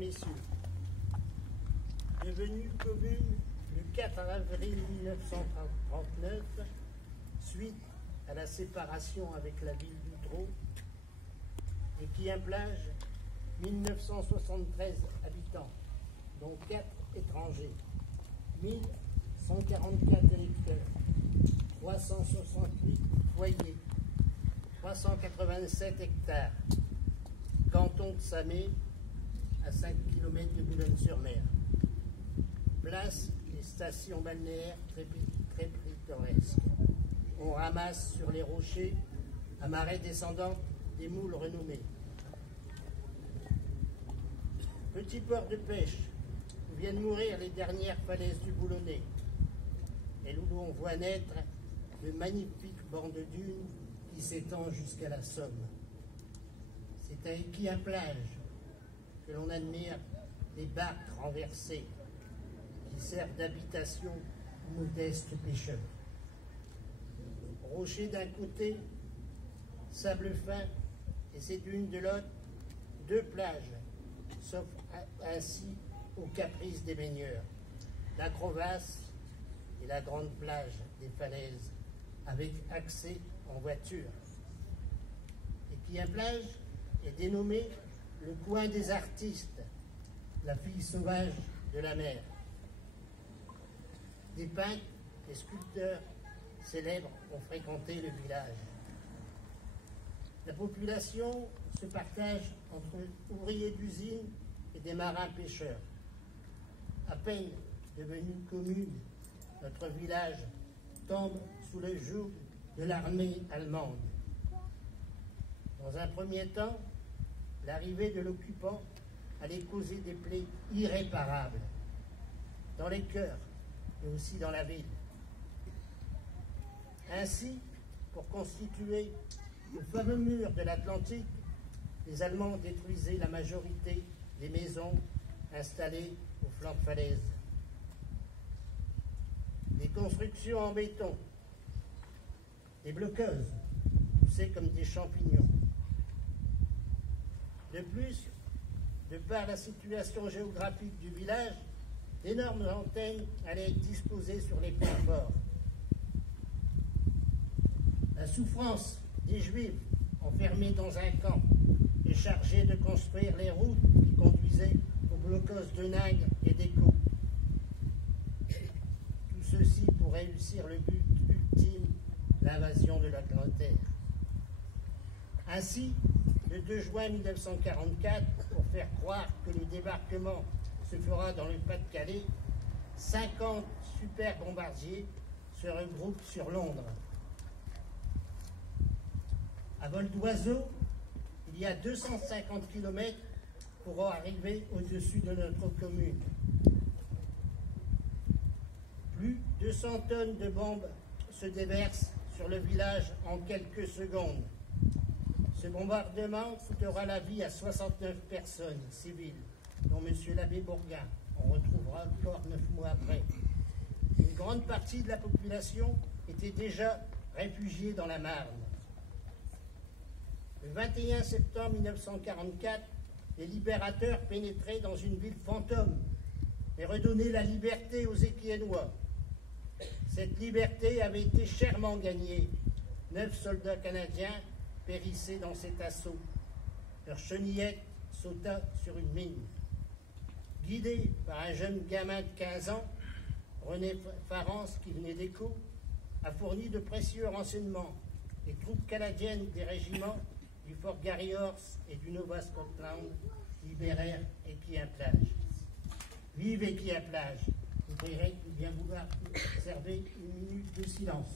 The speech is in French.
messieurs, devenue commune le 4 avril 1939, suite à la séparation avec la ville d'Outreau, Équien-Plage, 1973 habitants, dont 4 étrangers, 1144 électeurs, 368 foyers, 387 hectares, canton de Samé, à 5 km de Boulogne-sur-Mer. Place et stations balnéaires très pittoresques. On ramasse sur les rochers, à marée descendante, des moules renommés. Petit port de pêche, où viennent mourir les dernières falaises du Boulonnais, et où l'on voit naître de magnifiques bancs de dunes qui s'étendent jusqu'à la Somme. C'est à Équien-Plage que l'on admire les barques renversées qui servent d'habitation aux modestes pêcheurs. Rochers d'un côté, sable fin et ces dunes de l'autre, 2 plages s'offrent ainsi aux caprices des baigneurs. La crevasse et la grande plage des falaises avec accès en voiture. Équien-Plage est dénommé le coin des artistes, la fille sauvage de la mer. Des peintres et sculpteurs célèbres ont fréquenté le village. La population se partage entre ouvriers d'usine et des marins pêcheurs. À peine devenu commune, notre village tombe sous le joug de l'armée allemande. Dans un premier temps, l'arrivée de l'occupant allait causer des plaies irréparables dans les cœurs, mais aussi dans la ville. Ainsi, pour constituer le fameux mur de l'Atlantique, les Allemands détruisaient la majorité des maisons installées au flanc de falaise. Des constructions en béton, des bloqueuses poussées comme des champignons. De plus, de par la situation géographique du village, d'énormes antennes allaient être disposées sur les points forts. La souffrance des Juifs enfermés dans un camp et chargés de construire les routes qui conduisaient aux blocos de Nègre et d'Écho. Tout ceci pour réussir le but ultime, l'invasion de l'Angleterre. Ainsi, le 2 juin 1944, pour faire croire que le débarquement se fera dans le Pas-de-Calais, 50 super bombardiers se regroupent sur Londres. À vol d'oiseau, il y a 250 km pour arriver au-dessus de notre commune. Plus de 200 tonnes de bombes se déversent sur le village en quelques secondes. Ce bombardement coûtera la vie à 69 personnes civiles, dont M. l'abbé Bourgain. On retrouvera le corps 9 mois après. Une grande partie de la population était déjà réfugiée dans la Marne. Le 21 septembre 1944, les libérateurs pénétraient dans une ville fantôme et redonnaient la liberté aux Équiennois. Cette liberté avait été chèrement gagnée. 9 soldats canadiens périssaient dans cet assaut. Leur chenillette sauta sur une mine. Guidé par un jeune gamin de 15 ans, René Farrance, qui venait d'Écho, a fourni de précieux renseignements. Les troupes canadiennes des régiments du Fort Garry Horse et du Nova Scotland libérèrent Équien-Plage. Vive Équien-Plage! Vous prierez de bien vouloir observer une minute de silence.